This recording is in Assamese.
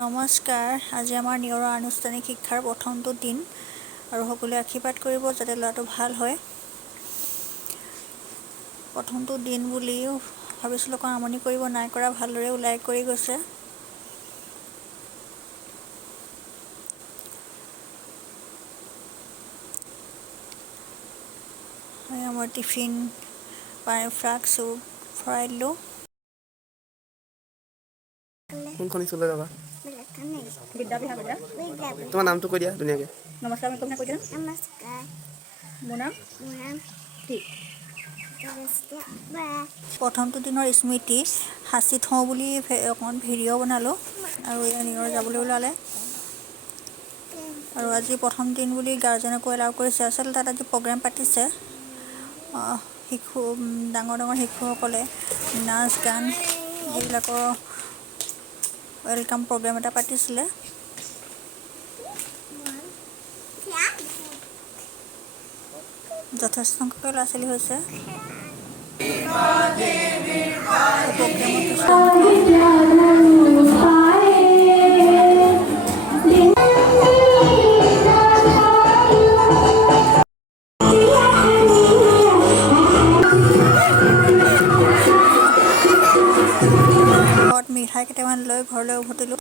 নমস্কাৰ। আজি আমাৰ নিয়ৰৰ আনুষ্ঠানিক শিক্ষাৰ প্ৰথমটো দিন আৰু সকলোৱে আশীৰ্বাদ কৰিব যাতে ল'ৰাটো ভাল হয়। প্ৰথমটো দিন বুলি ভাবিছিলোঁ অকণ আমনি কৰিব, নাই কৰা, ভালদৰে ওলাই কৰি গৈছে। মই টিফিন ফ্ৰাক চুপ ভৰাই দিলোঁ। কোনখন স্কুললৈ যাবা? তোমাৰ নামটো কৈ দিয়া ধুনীয়াকৈ। নমস্কাৰ কৈ দিয়া। নমস্কাৰ। মোৰ নাম ঠিক। প্ৰথমটো দিনৰ স্মৃতি সাঁচি থওঁ বুলি অকণমান ভিডিঅ' বনালোঁ আৰু এয়া নিয়ৰ যাবলৈ ওলালে। আৰু আজি প্ৰথম দিন বুলি গাৰ্জেনকো এলাউ কৰিছে। আচলতে তাত আজি প্ৰগ্ৰেম পাতিছে। ডাঙৰ শিশুসকলে নাচ গান এইবিলাকৰ ৱেলকাম প্ৰগ্ৰেম এটা পাতিছিলে। যথেষ্ট সংখ্যক ল'ৰা ছোৱালী হৈছে। ঘৰত মিঠাই কেইটামান লৈ ঘৰলৈ উভতিলোঁ।